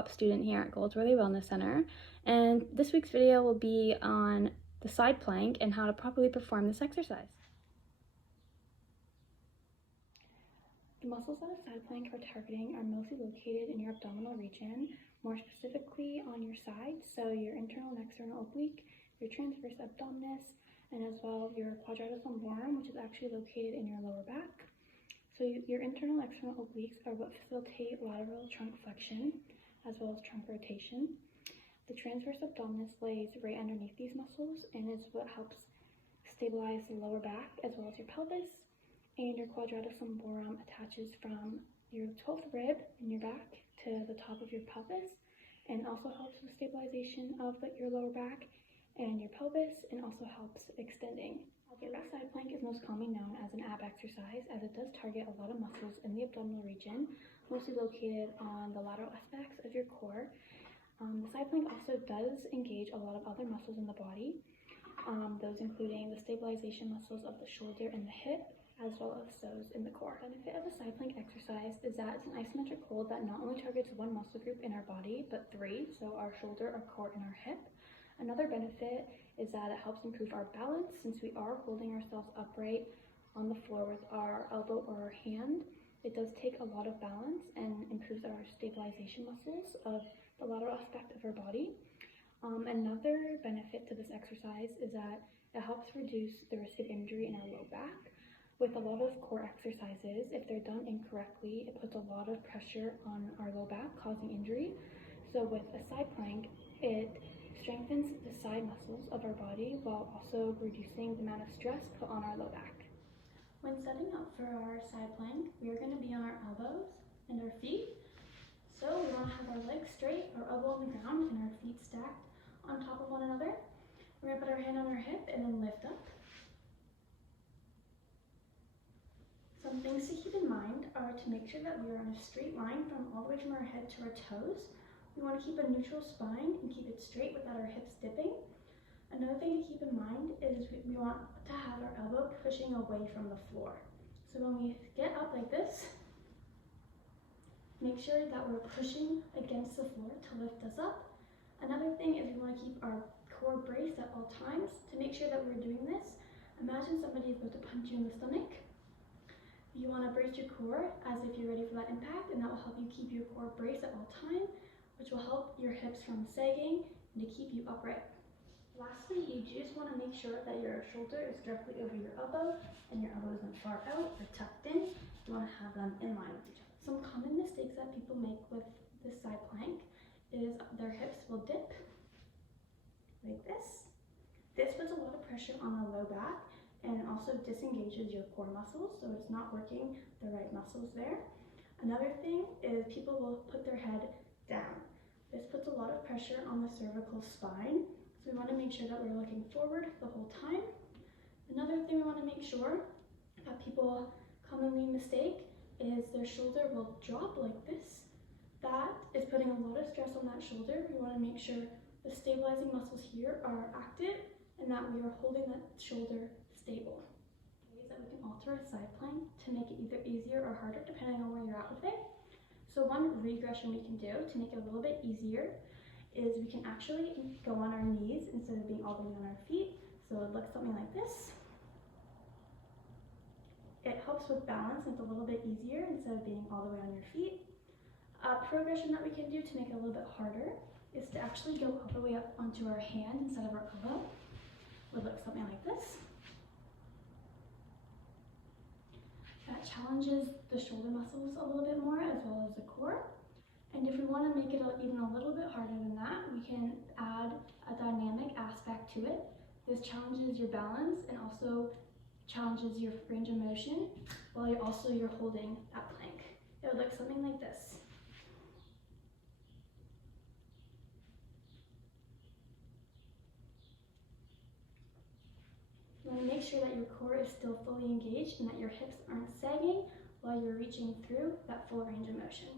co-op student here at Goldsworthy Wellness Center, and this week's video will be on the side plank and how to properly perform this exercise. The muscles that a side plank are targeting are mostly located in your abdominal region, more specifically on your sides, so your internal and external oblique, your transverse abdominis, and as well your quadratus lumborum, which is actually located in your lower back. So your internal and external obliques are what facilitate lateral trunk flexion, as well as trunk rotation. The transverse abdominis lays right underneath these muscles and is what helps stabilize the lower back as well as your pelvis. And your quadratus lumborum attaches from your 12th rib in your back to the top of your pelvis, and also helps with stabilization of your lower back and your pelvis, and also helps extending. Your side plank is most commonly known as an ab exercise, as it does target a lot of muscles in the abdominal region, mostly located on the lateral aspects of your core. The side plank also does engage a lot of other muscles in the body, those including the stabilization muscles of the shoulder and the hip, as well as those in the core. The benefit of the side plank exercise is that it's an isometric hold that not only targets one muscle group in our body, but three, so our shoulder, our core, and our hip. Another benefit is that it helps improve our balance, since we are holding ourselves upright on the floor with our elbow or our hand. It does take a lot of balance and improves our stabilization muscles of the lateral aspect of our body. Another benefit to this exercise is that it helps reduce the risk of injury in our low back. With a lot of core exercises, if they're done incorrectly, it puts a lot of pressure on our low back, causing injury. So with a side plank, it strengthens the side muscles of our body while also reducing the amount of stress put on our low back. When setting up for our side plank, we are going to be on our elbows and our feet. So we want to have our legs straight, our elbow on the ground, and our feet stacked on top of one another. We're going to put our hand on our hip and then lift up. Some things to keep in mind are to make sure that we are on a straight line from all the way from our head to our toes. We want to keep a neutral spine and keep it straight without our hips dipping. Another thing to keep in mind is we want to have our elbow pushing away from the floor. So when we get up like this, make sure that we're pushing against the floor to lift us up. Another thing is we want to keep our core braced at all times. To make sure that we're doing this, imagine somebody is about to punch you in the stomach. You want to brace your core as if you're ready for that impact, and that will help you keep your core braced at all time, which will help your hips from sagging and to keep you upright. Lastly, you just want to make sure that your shoulder is directly over your elbow and your elbow isn't far out or tucked in. You want to have them in line with each other. Some common mistakes that people make with this side plank is their hips will dip like this. This puts a lot of pressure on the low back and also disengages your core muscles, so it's not working the right muscles there. Another thing is people will put their head down. This puts a lot of pressure on the cervical spine, so we want to make sure that we're looking forward the whole time. Another thing we want to make sure that people commonly mistake is their shoulder will drop like this. That is putting a lot of stress on that shoulder. We want to make sure the stabilizing muscles here are active and that we are holding that shoulder stable. Ways that we can alter a side plank to make it either easier or harder depending on where you're at with it. So one regression we can do to make it a little bit easier is we can actually go on our knees instead of being all the way on our feet. So it looks something like this. It helps with balance, and it's a little bit easier instead of being all the way on your feet. A progression that we can do to make it a little bit harder is to actually go all the way up onto our hand instead of our elbow. It would look something like this. That challenges the shoulder muscles a little bit more as well as the core. And if we want to make it even a little bit harder than that, we can add a dynamic aspect to it. This challenges your balance and also challenges your range of motion while you're holding that plank. It would look something like this. You want to make sure that your core is still fully engaged and that your hips aren't sagging while you're reaching through that full range of motion.